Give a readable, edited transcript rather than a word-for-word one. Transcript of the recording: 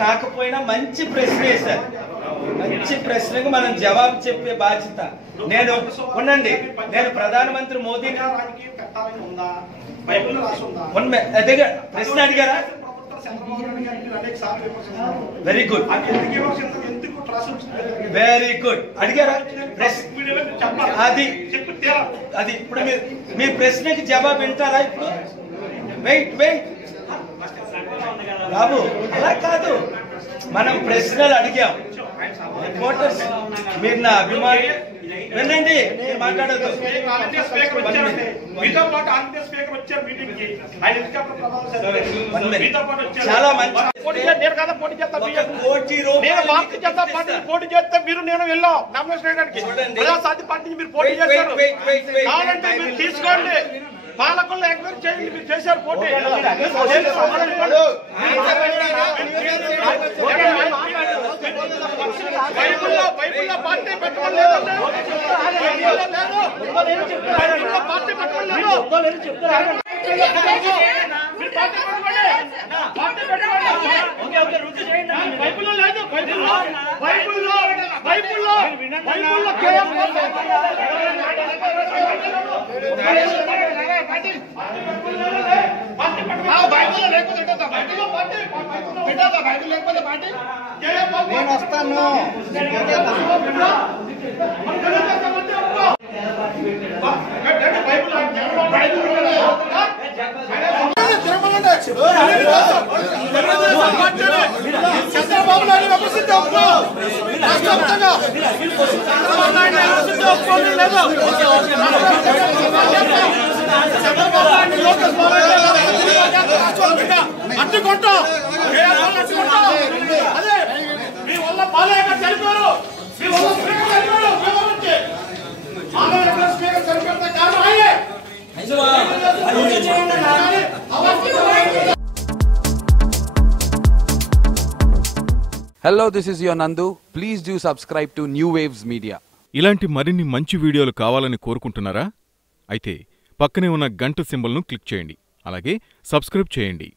కాకపోయినా మంచి ప్రశ్న వేశారు. మంచి ప్రశ్నకు మనం జవాబు చెప్పే బాధ్యత నేను ఉండండి. నేను ప్రధానమంత్రి మోదీ అదే ప్రశ్న అడిగారా? Very good, very good. అడిగారా? అది అది ఇప్పుడు మీ ప్రశ్నకి జవాబు వింటారా? ఇప్పుడు వెయిట్ వెయిట్ బాబు, అలా కాదు. మనం ప్రశ్నలు అడిగాం. రిపోర్టర్స్ మీరు నా అభిమాని, వినండి, మాట్లాడదు. చాలా మంచి పోటీ చేస్తే మీరు నేను వెళ్ళాం నామినేషన్ వేయడానికి. ప్రజాశాంతి పార్టీ మీరు పోటీ చేస్తారు కావాలంటే మీరు తీసుకోండి. పాలకులను ఎంక్వైరీ చేయండి. మీరు చేశారు పోటీ. బైబుల్లో పార్టీ పెట్టుకోలేదు. పార్టీ పెట్టుకోలేదు. బైబుల్లో లేదు. బైబుల్లో నేను వస్తాను. చంద్రబాబు నాయుడు విమర్శించే అడ్డుకుంటాం. అదే మీ వల్ల బాలయ్య చనిపోయారు. మీ వల్ల స్పీకర్ చనిపోయారు. స్పీకర్ చనిపోతే కారణం అయ్యే. Hello, this is your Nandu. Please do subscribe to New Waves Media. ఇలాంటి మరిన్ని మంచి వీడియోలు కావాలని కోరుకుంటున్నారా? అయితే పక్కనే ఉన్న గంట సింబల్ను క్లిక్ చేయండి. అలాగే సబ్స్క్రైబ్ చేయండి.